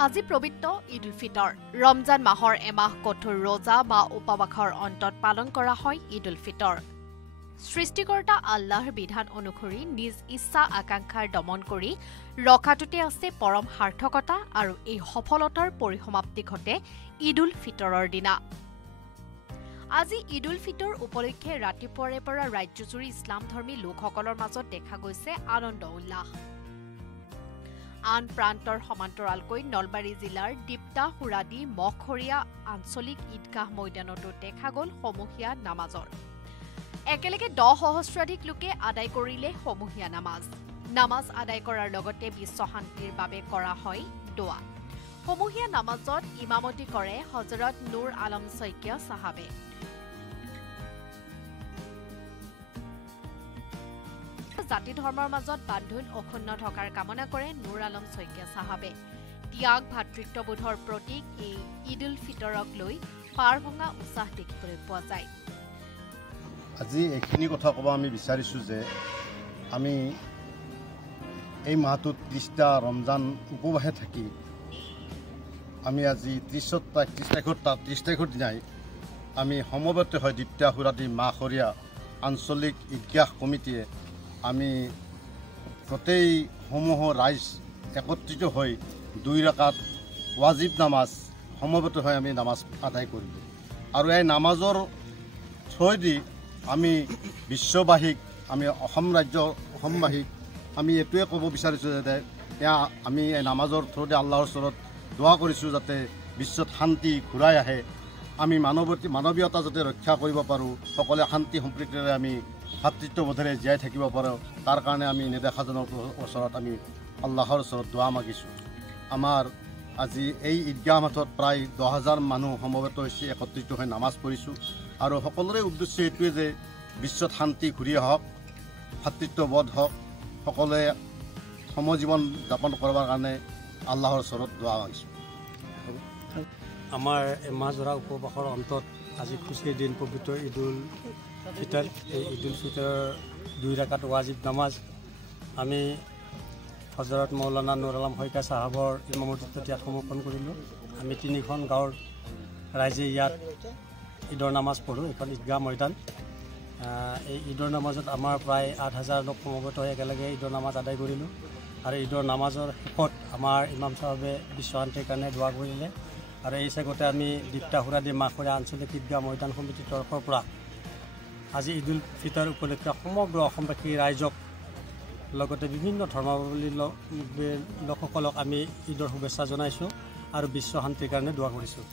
আজি পবিত্ৰ ঈদ উল ফিতৰ ৰমজান মাহৰ এমাহ কঠোৰ ৰোজা বা উপবাসৰ অন্তত পালন কৰা হয় ঈদ উল ফিতৰ। সৃষ্টিকৰ্তা আল্লাহৰ বিধান অনুসৰি নিজ ইচ্ছা আকাংক্ষাৰ দমন কৰি ৰখাটোতে আছে পৰম সাৰ্থকতা আৰু এই সফলতাৰ পৰিসমাপ্তি ঘটে ঈদ উল ফিতৰৰ দিনা। আজি ঈদ উল ফিতৰ উপলক্ষে ৰাতিপুৱাৰে পৰা ৰাজ্যজুৰি ইছলামধৰ্মী লোকসকলৰ মাজত দেখা গৈছে আনন্দ উল্লাস। আন প্ৰান্তৰ সমান্তৰালকৈ নলবাৰী জিলাৰ দীপ্তা সুৰাদি মখৰীয়া আঞ্চলিক ঈদগাহ ময়দানতো দেখা গ'ল সমূহীয়া নামাজৰ। একেলগে 10 সহস্ৰাধিক লোকে আদায় কৰিলে সমূহীয়া নামাজ। নামাজ আদায় কৰাৰ লগতে বিশ্ব শান্তিৰ বাবে কৰা হয় দোৱা। সমূহীয়া নামাজত ইমামতি কৰে হজৰত নুৰ আলম শইকীয়া চাহাবে। জাতি ধৰ্মৰ মাজত বান্ধোন অক্ষুণ্ণ থকাৰ কামনা কৰে নুৰ আলম শইকীয়া চাহাবে। ত্যাগ ভাতৃত্ববোধৰ প্ৰতীক এই ঈদ উল ফিতৰক লৈ পাৰ ভঙা উৎসাহ দেখিবলৈ পোৱা যায়। আজি এইখিনি কথা ক'ব আমি বিচাৰিছোঁ যে আমি এই মাহটোত 30টা ৰমজান উপবাসে থাকি আমি আজি 30 তাৰিখৰ দিনাই আমি সমবেত হয় দীপ্তা সুৰাদি মাখৰীয়া আঞ্চলিক ঈদগাহ কমিটিয়ে আমি গোটেই সমূহ ৰাইজ একত্ৰিত হৈ 2 ৰাকাত ৱাজিব নামাজ সমবেত হৈ আমি নামাজ আদায় কৰিলোঁ। আৰু এই নামাজৰ থ্ৰুৱেদি আমি বিশ্ববাসীক আমি অসমবাসীক আমি এইটোৱে ক'ব বিচাৰিছোঁ যে আমি এই নামাজৰ থ্ৰুদি আল্লাহৰ ওচৰত দোৱা কৰিছোঁ যাতে বিশ্বত শান্তি ঘূৰাই আহে, আমি মানৱীয়তা যাতে ৰক্ষা কৰিব পাৰোঁ, সকলোৱে শান্তি সম্প্ৰীতিৰে আমি ভাতৃত্ববোধেৰে জীয়াই থাকিব পাৰোঁ, তাৰ কাৰণে আমি নেদেখাজনৰ ওচৰত আমি আল্লাহৰ ওচৰত দোৱা মাগিছোঁ। আমাৰ আজি এই ঈদগাহ মাঠত প্ৰায় 10,000 মানুহ সমবেত হৈছে, একত্ৰিত হৈ নামাজ পঢ়িছোঁ। আৰু সকলোৰে উদ্দেশ্য এইটোৱে যে বিশ্বত শান্তি ঘূৰি আহক, ভাতৃত্ববোধ হওক, সকলোৱে সমজীৱন যাপন কৰিবৰ কাৰণে আল্লাহৰ ওচৰত দোৱা মাগিছোঁ। আমাৰ এমাহজোৰা উপবাসৰ অন্তত আজি খুচিৰ দিন পবিত্ৰ ঈদ উল ফিতৰ। এই ঈদ উল ফিতৰৰ 2 ৰাকাত ৱাজিব নামাজ আমি হজৰত মৌলানা নুৰ আলম শইকীয়া চাহাবৰ ইমামতিত্বত ইয়াত সমৰ্পণ কৰিলোঁ। আমি 3খন গাঁৱৰ ৰাইজে ইয়াত ঈদৰ নামাজ পঢ়োঁ। এইখন ঈদগাহ ময়দান। এই ঈদৰ নামাজত আমাৰ প্ৰায় 8,000 লোক সমবেত হৈ একেলগে ঈদৰ নামাজ আদায় কৰিলোঁ। আৰু ঈদৰ নামাজৰ শেষত আমাৰ ইমাম চাহাবে বিশ্বশান্তিৰ কাৰণে দোৱা কৰিলে। আৰু এই চেগতে আমি দীপ্তা সুৰাদি মাখৰীয়া আঞ্চলিক ঈদগাহ ময়দান সমিতিৰ তৰফৰ পৰা আজি ঈদ উল ফিতৰ উপলক্ষে সমগ্ৰ অসমবাসী ৰাইজক লগতে বিভিন্ন ধৰ্মাৱলম্বী লোকসকলক আমি ঈদৰ শুভেচ্ছা জনাইছোঁ আৰু বিশ্ব শান্তিৰ কাৰণে দোৱা কৰিছোঁ।